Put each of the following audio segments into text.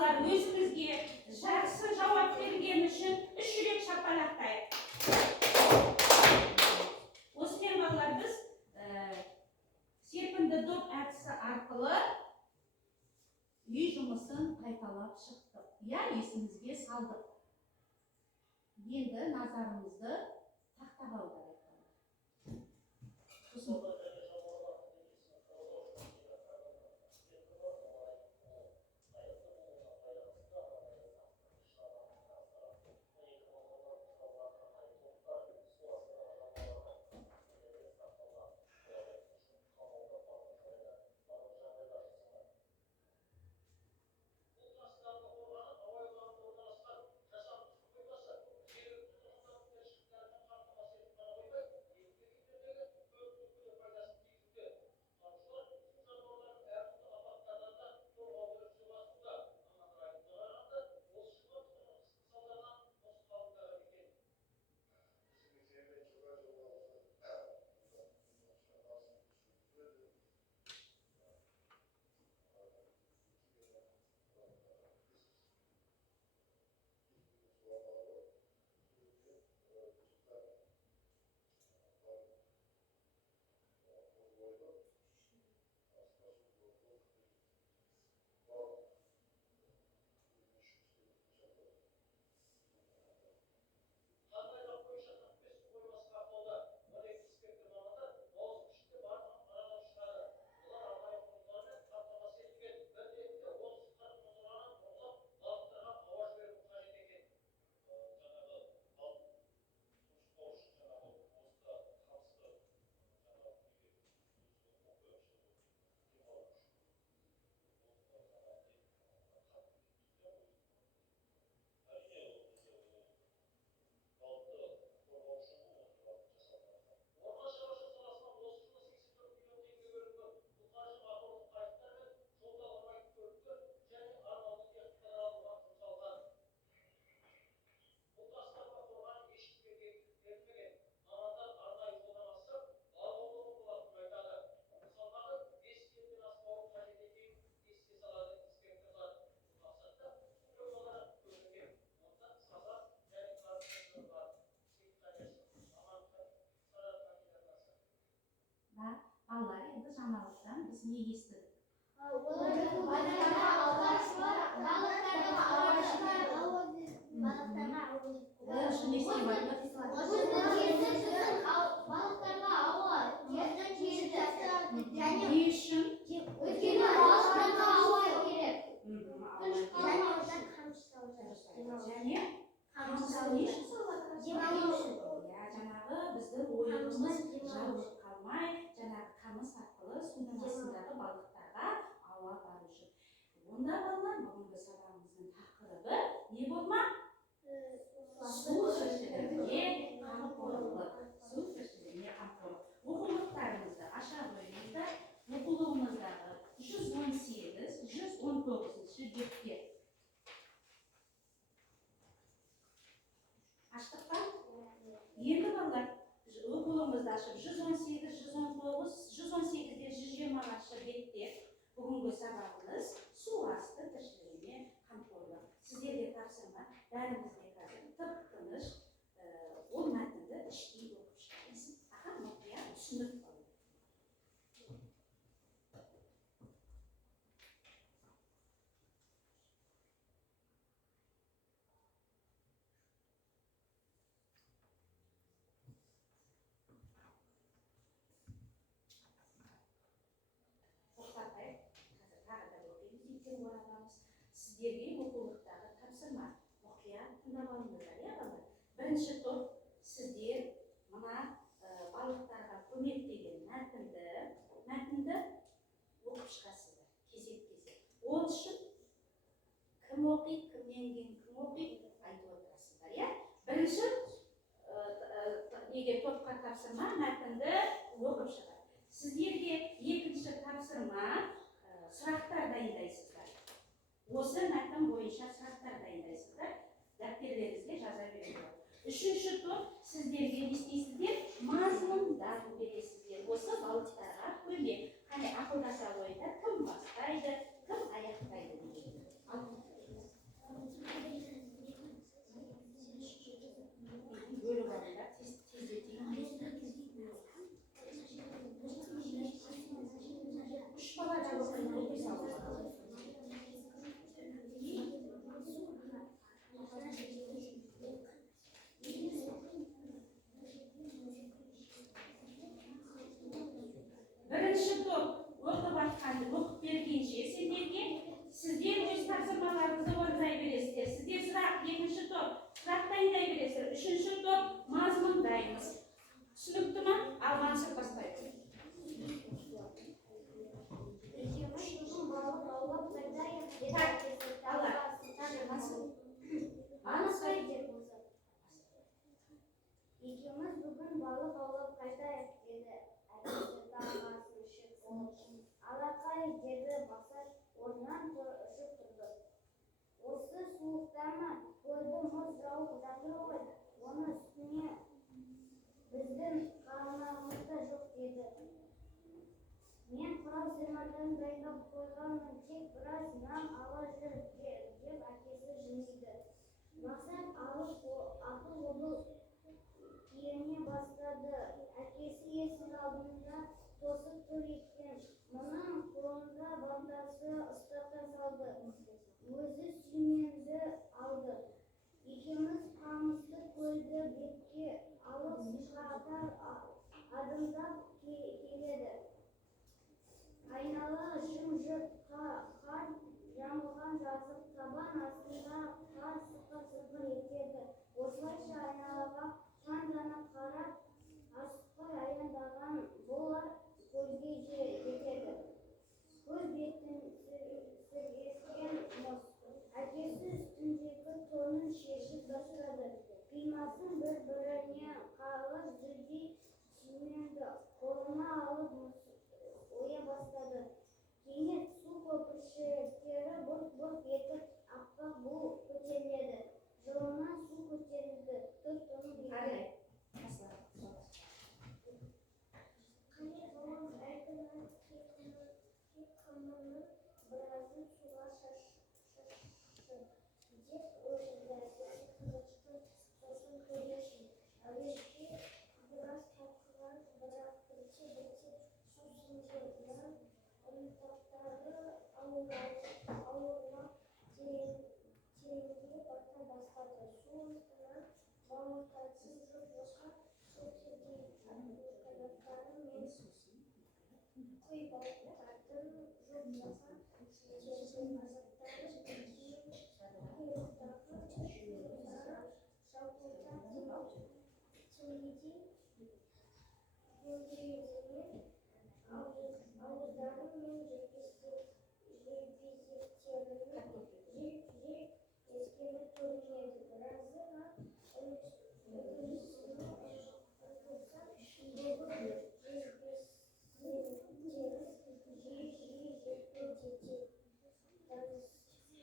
балалар өзіңізге жақсы жауап берген үшін 3 рет шапалақтайық. Осымен балалар біз серпінді доп әдісі арқылы үй жұмысын қайталап шықтық. Я есімізге салдық. Енді назарымызды тақтаға аударайық. Балалар енді жаңалықтан біз не естідік? Жаңағы біздің ойымыз жабылып қалмай, жаңағы қамыс арқылы судың астындағы балықтарға ауа бару үшін. Онда балалар бүгінгі сабағымыздың тақырыбы не болмақ? Су тіршілігіне қамқорлық. Су тіршілігіне қамқорлық. Оқулықтарымызды аша қойыңыздар. Оқулығымыздағы 118-119 беттер. Аштық па? Енді балалар оқулығымызды ашып 118-119-118-ден 120-ға беттер. Бүгінгі сабағымыз су асты тіршілігіне қамқорлық. Сіздерге тапсырма, бәрімізге қазір тып-тыныш ол мәтінді іштей оқып шығарыңыз. Аға, мұқия түсініп қалу. Сіздерге оқулықтағы тапсырма. Мұқият тыңдап алыңыздар, иә балалар? Бірінші топ сіздер мына балықтарға көмектеген мәтінді оқып шығасыздар, кезек-кезек. Ол үшін кім оқиды, кімнен кейін кім оқиды, айтып отырасыздар, иә? Бірінші топқа тапсырма мәтінді оқып шығады. Сіздерге екінші тапсырма сұрақтар дайындайсыздар. Осы мәтін бойынша сұрақтар дайындайсыздар. Дәптеріңізге жаза беріңіздер. Үшінші топ сіздерге не істейсіздер? Мазмұндар бересіздер. Осы балықтарға көмек. Қане ақылдаса қойыңдар, кім бастайды, кім аяқтайды деген. Sizler öz topşırmalarınızı ortaya beresiz. Sizler sırak 2-nji top sırak dayınday beresiz. 3-nji top mazmun dayımız. Tushunipdimi? Almancha başlaymiz. İkimiz bugün balık alıp kaytayız dedi. Erkekler dağılmasın. Alakay yerde basar, oradan ışık durdu. Осы суықтама koydu мұз жауып жатыр ғой, оны üstüne біздің қарамағымызда жоқ деді. Мен құрал саймадан дайындап қойғанмын, тек біраз нан ала жүр деп әкесі жымиды. Мақсат атыл-ғұтыл киіне бастады. Әкесі есік алдында тосып тұр екен. Мұның қолында балтасы ұстата салды. Өзі сүйменді алды. Екеуміз қамысты көлді бетке алып қатар адымдап келеді. Айнала жым-жырт қар жамылған жазық табан астында қар сықыр-сықыр етеді. Осылайша айналаға жан-жана қарап асықпай аяңдаған болар көлге жетеді. Көз бетін сірескен мұз. Әкесі үстіндегі тонын шешіп бастады. Пимасын бір-біріне қағып жүрдей сүйменді қолына алып оя бастады. Кенет су көпіршіктері бұрқ-бұрқ етіп аппақ бу көтеріледі. Жылынан су көтерілді. Тұр-тұны бекер. Қане балам, әлгінің қамының біразын суға шашты деп ойлады. Қылышты сосын көрешін. Әуешке біраз талқыған, бірақ бірте-бірте су сіңген ұнтақтары ауырлап тереңге бата бастады. Су астынан балықтардың жұп-жұқа көтерген қанаттары мен қой балықтардың жұп-жұқа терген азаттары кейін құйрықтағы ұшқындары шалқылдап теңгедей дөңгеленген ауыздары мен желбезектерінің жел-жел ескені көрінеді. Біразыға үгілісінің ыңғылсақ бұғы желбезектері жиі-жиі жетті.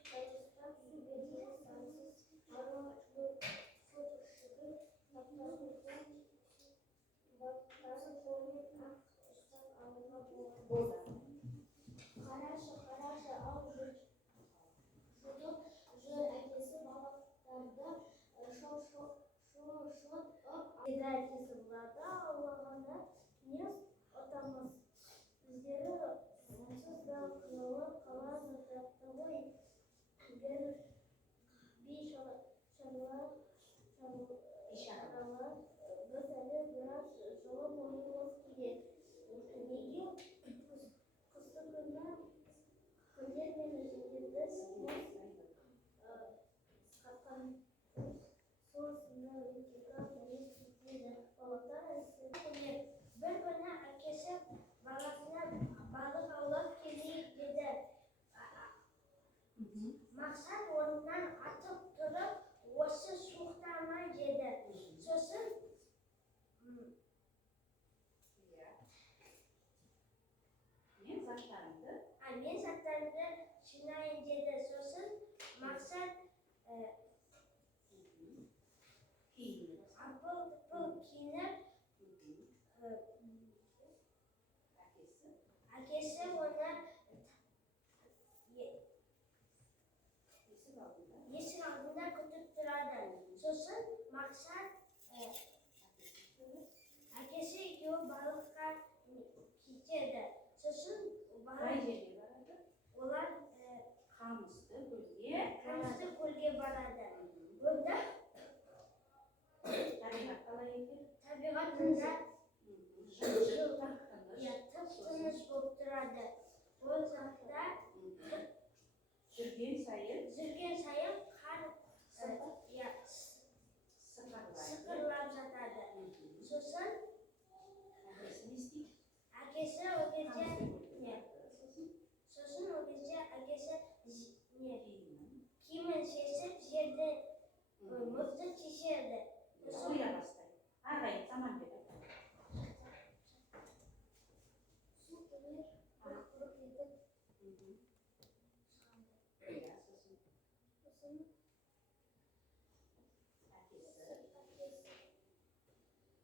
Таныстап су бетіне сансыз аруақ көпіршігі таптауында балықтары қолмен ақ ұстап алуға болады. Қарашы, ау жұтып жүр. Әкесі балықтарды шот-шот ып деді. Әкесі бұларды аулағанда не ұтамыз? Біздері сансыз да қиялы қала жатты ғой. Бейшаралар біз әлі біраз жолы бойымыз келеді. Неге қысты күні көлдер мен өзендерді мұз қатқан соғысында өтеуге дәліз кетеді. Балықтар әсіресе бір күні әкесі баласына балық аулап келейік деді. Мақсат орнынан атып тұрып, осы суықтамай деді. Сосын мен заттарымды жинайын деді. Сосын Мақсат апыл-тыпыл киініп, әкесі оны есік алдында күтіп тұрады. Сосын Мақсат әкесі екеуі балыққа кетеді. Сосын олар қамысты көлге барады. Онда табиғатында тып-тыныш болып тұрады. Ол жақта жүрген сайын қар сықырлап жатады. Сосын әкесі ол кезде киімін шешіп жерді мұзды шешеді. Қоя бастайды. Ары қарай заман береді.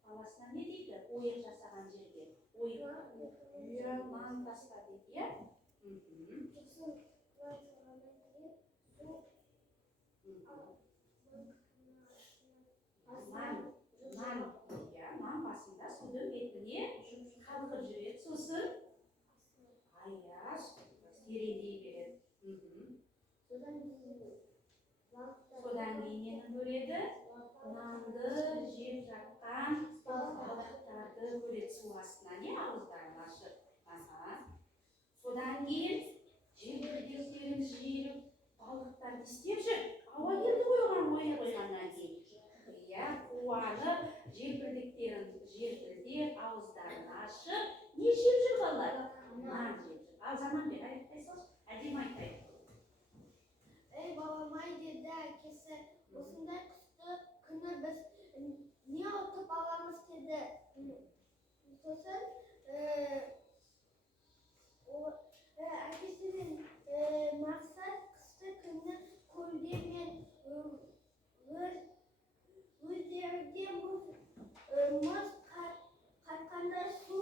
Баласына не дейді? Ойық жасаған жерге. Ойық ман таста дейді, иә? Ман басында судың бетіне қалқып жүреді. Сосын аяз тереңдей береді. Содан кейін нені көреді? Нанды жеп жатқан балықтарды көреді су астынан, не ауыздарын ашып. Содан кейін желбірдектерін жиырып, балықтарды істеп жүр. Ауа келді ғой оған қойғаннан кейін. Иә, қуанып, желбірдектерін желбірдеп, ауыздарын ашып, не жеп жүр балалар? Нан жеп жүр. Ал заман бер, айтпай салшы, әдемі айтайық. Ей балам-ай, деді әкесі, осындай қысты күні біз не ұтып аламыз деді. Сосын әкесі мен мақсат қысты күні көлде мен өздерінде мұз қатқанда су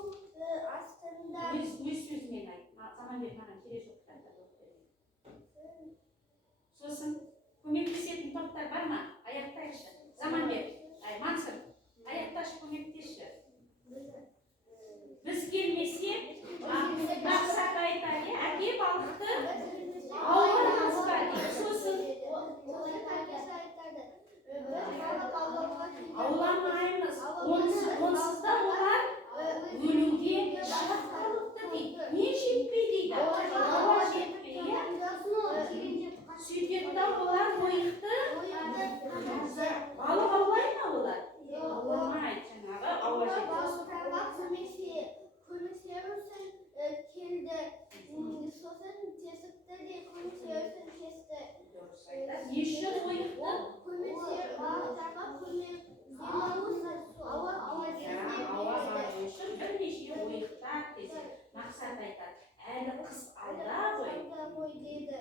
астында. Өз сөзімен айт. Заман бер, маған керек жоқ кітаптарды оқып бермейді. Сосын көмектесетін топтар бар ма? Аяқтайықшы. Заман бер. Мансұр, аяқташы, көмектесші. Біз келмесек, мақсат айтады, әке балықты ауламыз ба дейді. Сосын ауламаймыз. Онсыз да олар өлуге шақ қалыпты дейді. Не жетпей дейді? Ауа жетпей, иә? Сөйтеді да олар ойықты балық аулай ма олар? Ауламайды, жаңағы ауа жетпей. Көмексерусін келді. Сосын тесікті де көмексерусін кесті. Дұрыс айтады. Не үшін ойықты? Балықтарға көмек ауа бару үшін бірнеше ойықтар десе мақсат айтады. Әлі қыс алда ғой. Деді.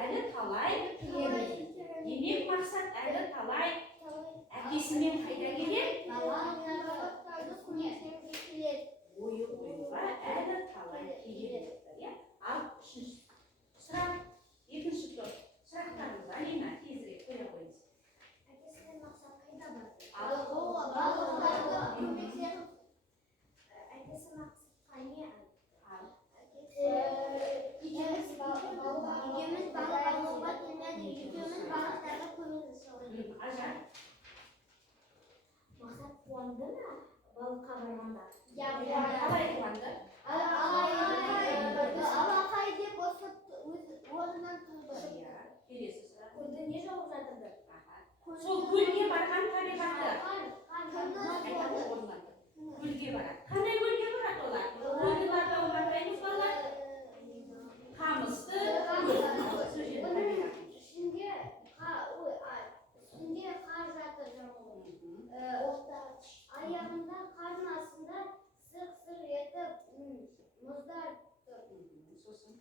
Әлі талай демек мақсат әлі талай әкесімен қайда келеді? Ойық ойуға әлі талай келеді. Ал үшінші сұрақ, екінші топ сұрақтарыңыз Алина тезірек қоя қойыңыз. Әкесі мен мақсат қайда барды? Әкесі мақсатқа не айтты? Екеуміз балық аулауға келмеді, екеуміз балықтарға көмектесеміз. Ажар. Мақсат қуанды ма балыққа барғанда? Қалай қуанды? Алақай деп осы орнынан тұрды. Келесі сұрақ. Көлде не жауып жатырды? Сол көлге барған табиғаты. Көлге барады. Қандай көлге барады олар? Көлге олардаймыз балалар? Қамысты үстінде қар жатыр жаңағы. Аяғында қардың астында сыр етіп мұздар тұр. Сосын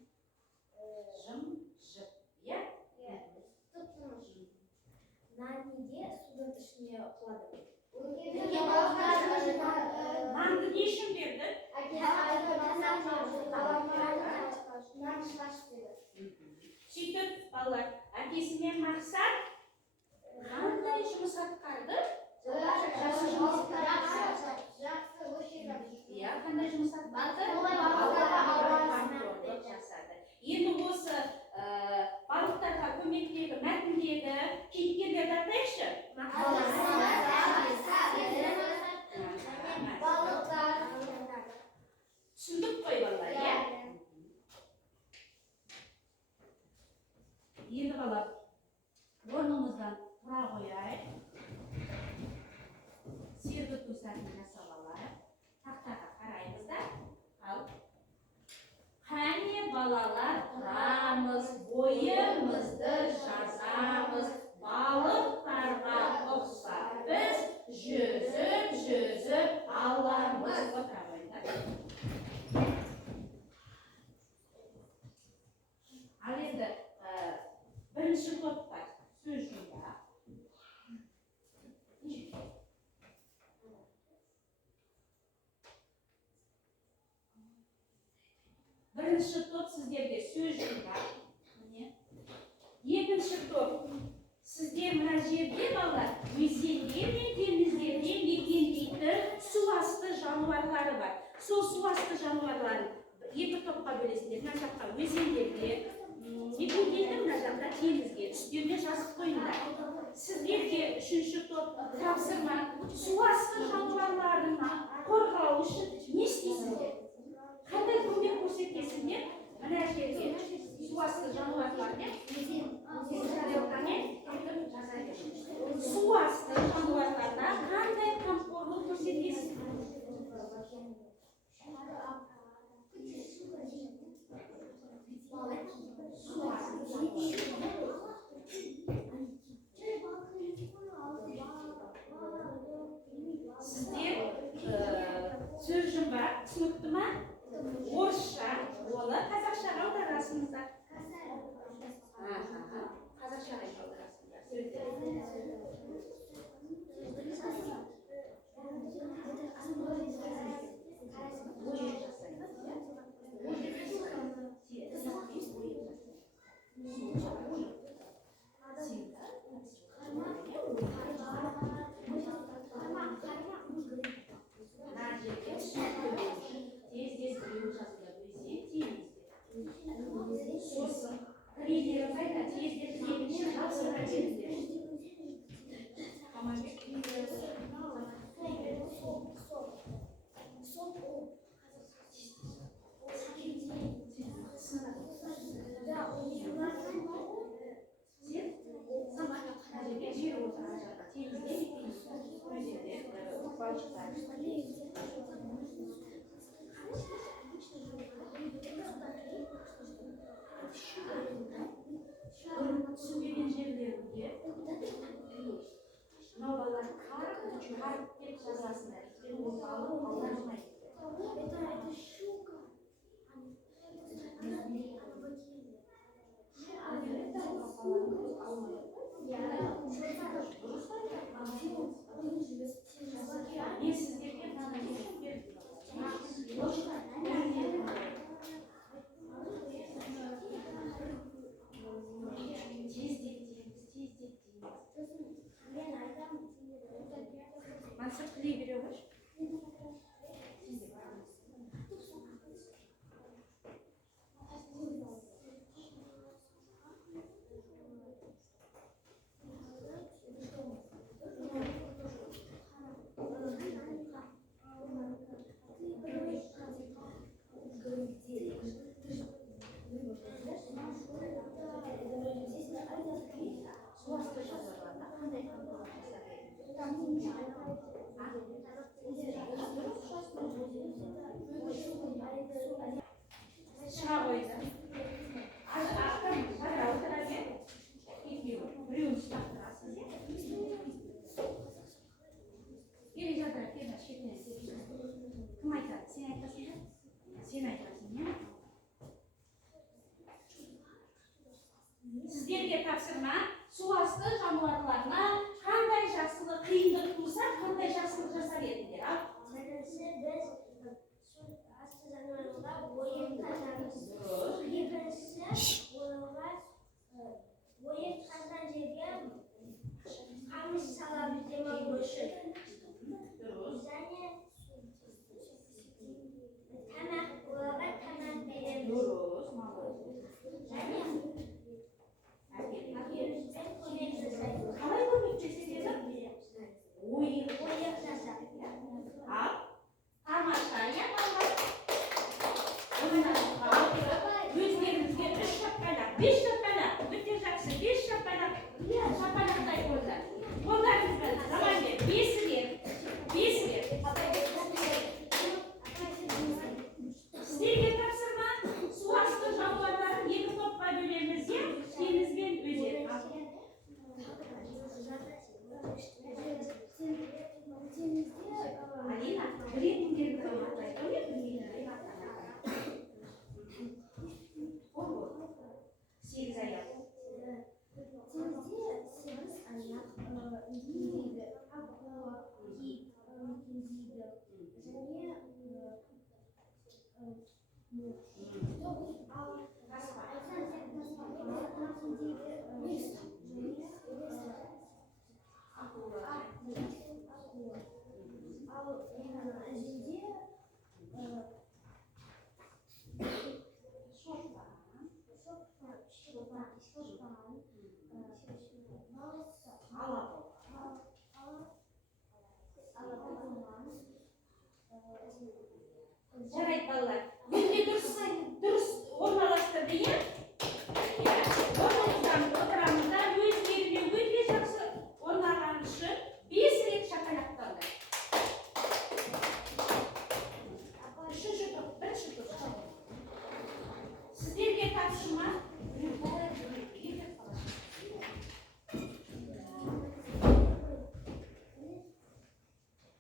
жым жып, иә? Тұп-тыныш. Нанеге судың ішіне құлады. Нанды не үшін берді? Сөйтіп балалар әкесімен мақсат қандай жұмыс атқарды? Иә, қандай жұмыс атқарды? Қамқорлық жасады. Енді осы балықтарға көмектегі мәтіндегі кейіпкерлерді атайықшы. Balalar turamız, boyımızdı жазамыз, balıklarga ұқсап biz жүзіп аламыз. Отыра қойыңдар. Ал енді бірінші топта сөз жиынтығы. Бірінші топ сіздерге сөз жиынтығы. Екінші топ сіздер мына жерде балалар өзендер мен теңіздерде мекендейтін су асты жануарлары бар. Сол су асты жануарларын екі топқа бөлесіздер. Мына жаққа өзендерде мекендейтін, мына жаққа теңізге үстеуіне жазып қойыңдар. Сіздерге үшінші топ тапсырма су асты жануарларын қорғау үшін не істейсіңдер? Қандай көмек көрсетесіңдер? Мына жерге су асты жануарлармен су асты жануарларына қандай қамқорлық көрсетесің? Сіздер сөз жұмбақ түсінікті ма? Орысша, оны қазақшаға аударасыңыздар. Қазақшаға аударасыңыздар. Түсінбеген жерлерінде мынау балалар қарып деп жазасыңдар. Ол балық аударылмайды. Это щука. Мен сіздерге мынаны мансап тілей бере қойшы. Шыға қойды. Біреуін ұстақтырасыз. Келе жатыр, келе шетінен. Кім айтады? Сен айтасың ба? Сен айтасың, не? Сіздерге тапсырма су асты жануарларына қандай жақсылық, қиындық туса, қандай жақсылық жасар едіңдер? Бірінші біз су асты жануарларға ойын қазамыз. Екінші оларға ойын қазған жерге қамыс саламыз демалу үшін. Және тамақ оларға тамақ береміз. Және қалай көмектеседі? Ойын жасап. Жарайды балалар. Өте дұрыс орналастырды, иә? Орнымыздан отырамыз да өздеріне өте жақсы орнаған үшін 5 рет шапалақталды. Үшінші топ, бірінші топ. Сіздерге тапсырма.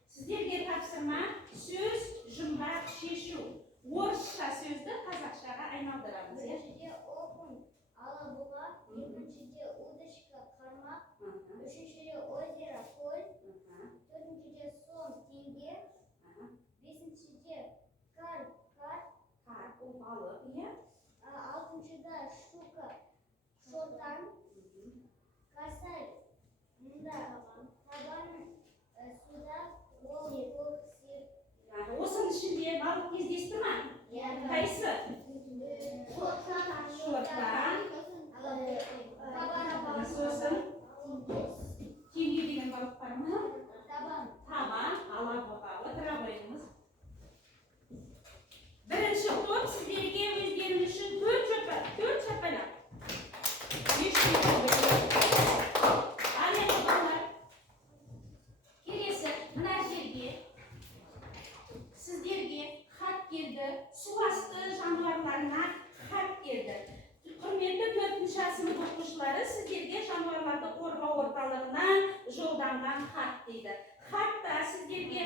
Сіздерге тапсырма сөз жұмбақ шешу. Орысша сөзді қазақшаға айналдырамыз. Біріншіде окунь, алабұға, екіншіде удочка, қармақ, үшіншіде озеро, көл, төртіншіде сом, теңге, бесіншіде кар, Ол балық, иә? алтыншыда шука, шортан, касай, мұнда табан, суда, ол көк сиыр. Осының ішінде балық кездесті ма? Қайсы? Шортан, сосын теңге деген балық бар ма? Табан, алабұға. Отыра қойыңыз. Бірінші топ сіздерге өздеріңіз үшін 4 шапалақ. Ал енді балалар, келесі мына жерге сіздерге хат келді. Су асты жануарларына хат келді. Құрметті 4-ші сынып оқушылары, сіздерге жануарларды қорғау орталығынан жолданған хат дейді. Хатта сіздерге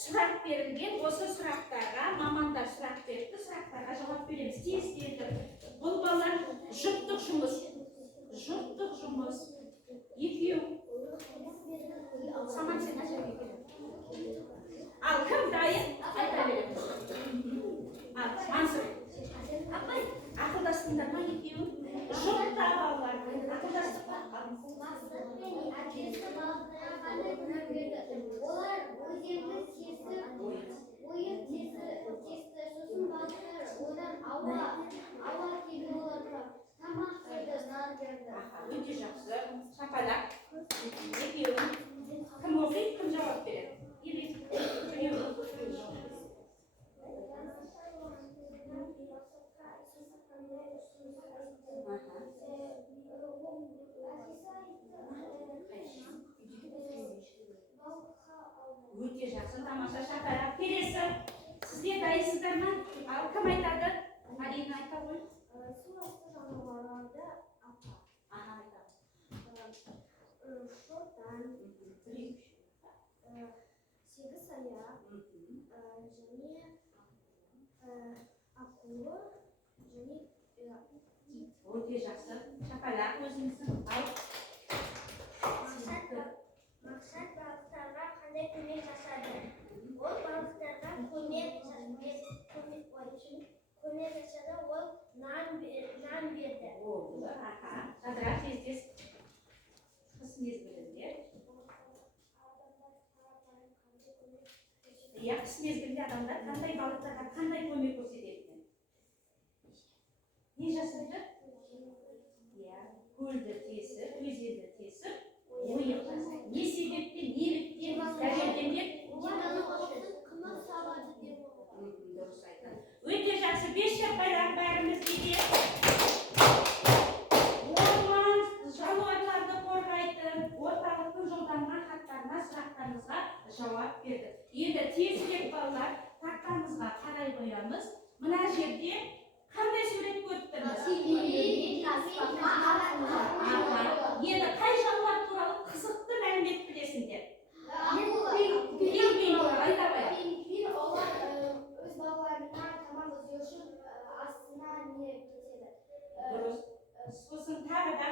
сұрақ берілген. Осы сұрақтарға мамандар сұрақ берді. Сұрақтарға жауап береміз. Тез берді. Бұл балалар жұптық жұмыс. Екеу. Саман сен әжеге келеді. Ал кім дайын? Айта береміз. Ал Мансұр. Ақылдастыңдар ма екеуін? Жұпта балалар. Ақылдастық па? Олар өзенді кесті, ойын кесті, сосын балықтар одан ауа келді оларға. Тамақ берді, нан берді. Өте жақсы. Шапалақ. Екеуін. Кім оқиды, кім жауап береді? Өте жақсы, тамаша шапалақ. Келесі. Сіздер дайынсыздар ма? Ал кім айтады? Алина айта ғой. Су асты жануарларды апа. Айтады. Шортан, сегіз аяқ, және акула, және кит. Өте жақсы. Шапалақ өзіңіздің. Ал Мақсат балықтарға қандай көмек жасады? Ол балықтарға көмек жасады, ол нан берді. болды. Жадырақ тездес. Қыс мезгілінде. Қыс мезгілінде адамдар қандай балықтарға қандай көмек көрсетеді? Не жасайды? Көлді тесіп, өзенді тесіп, ойық жасайды. Не себептен, неліктен, дәлелденген? Қымыз сабады деп Дұрыс айтады. Өте жақсы. 5 шапалақ бәрімізге де. Орман жануарларды қорғайтын орталықтың жолданған хаттарына, сұрақтарыңызға жауап берді. Енді тезірек балалар тақтамызға қарай қоямыз. Мына жерде қандай сурет көріп тұрмыз? Енді қай жануар туралы қызықты мәлімет білесіңдер? Пингвин туралы айта қояйық. Пингвин олар өз балаларына тамақ іздеу үшін астына не кетеді? Дұрыс. Сосын тағы да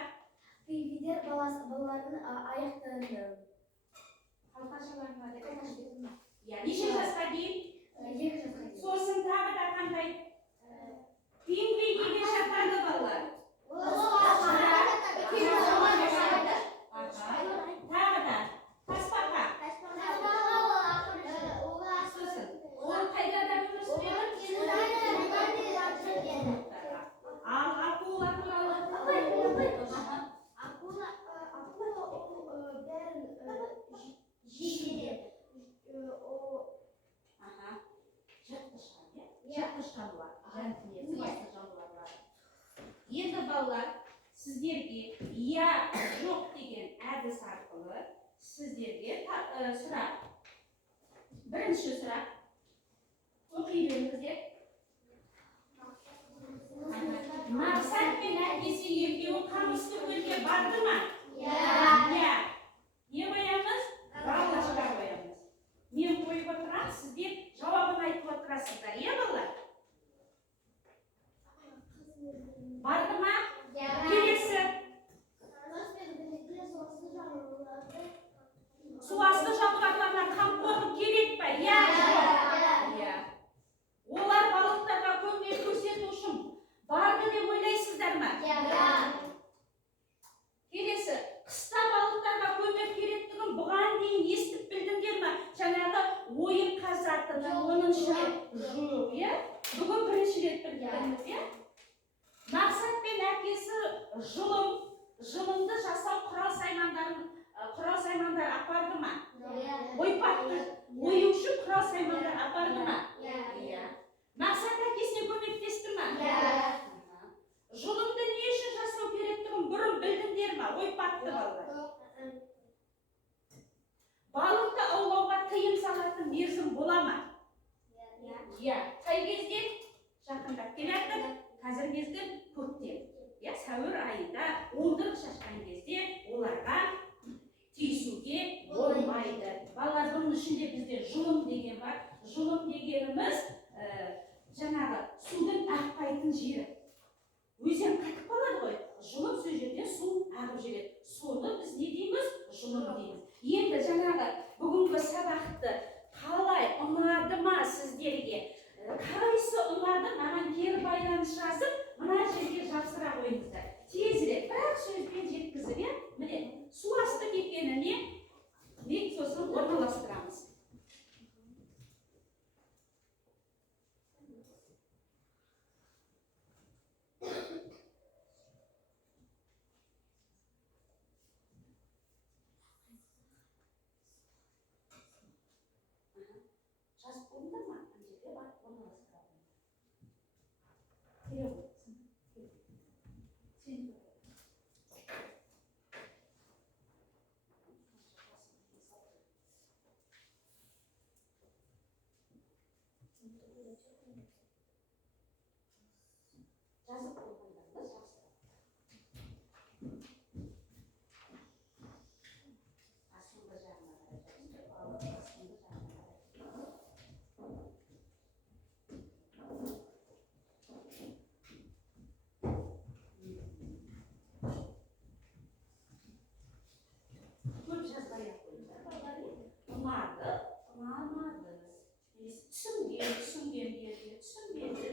Пингвиндер балаларын аяқтарын қалқашаларына да неше жасқа дейін? 2 жасқа дейін. Сосын тағы да қандай? Пингвин деген шақтарды балалар. Тағы да тасбақа. жануар, жан тінесі басқа жануар бар. Енді балалар, сіздерге иә жоқ деген әдіс арқылы сіздерге сұрақ. Бірінші сұрақ. Оқи беріңіздер. Мақсат пен әкесі екеуі қамысты көлге барды ма? Иә. Не қоямыз? Галочка қоямыз. Мен қойып отырамын, сіздер жауабын айтып отырасыздар. Иә балалар? Барды ма? Келесі. Суасты жануарларына қамқорлық керек па? Иә. Олар балықтарға көмек көрсету үшін барды деп ойлайсыздар ма? Келесі, қыста балықтарға көмек керектігін бұған дейін естіп білдіңдер ме? Жаңағы ойын қазатыны, оның ішінде жоқ, иә? Бүгін бірінші рет білдіңіз, иә? Мақсат пен әкесі жылымды жасау құрал-саймандар апарды ма? Ойпатты ою үшін құрал-саймандар апарды ма? Мақсат әкесіне көмектесті ма? Жылымды не үшін жасау керектігін бұрын білдіңдер ме? Ойпатты балалар. Балықты аулауға тыйым салатын мерзім бола ма? Иә. Қай кезде? Жақындап келеді. Қазір кезде көктем. Сәуір айында уылдырық шашқан кезде оларға тиісуге болмайды. Балалар, бұның ішінде бізде жұлым деген бар. Жұлым дегеніміз жаңағы судың ақпайтын жері. Өзен қатып қалады ғой. Жұлым сол жерде су ағып жүреді. Соны біз не дейміз? Жұлым дейміз. Енді жаңағы бүгінгі сабақты қалай ұнады ма сіздерге? Қайсы ұнады, маған кері байланыс жазып, мына жерге жапсыра қойыңыздар. Тезірек, бірақ сөзбен жеткізіп, міне, су асты екеніне сосын орналастырамыз. Жазып қойыңдар ма? Ана жерге барып орналастырамыз. Жазып қойғандарында жапсырады. Астыңғы жағына қарай жапсырып, астыңғы жағына қарай. Көп жазбай-ақ қойыңдар балалар. Ұнады, ұнамады. Түсінген жерде түсінгенді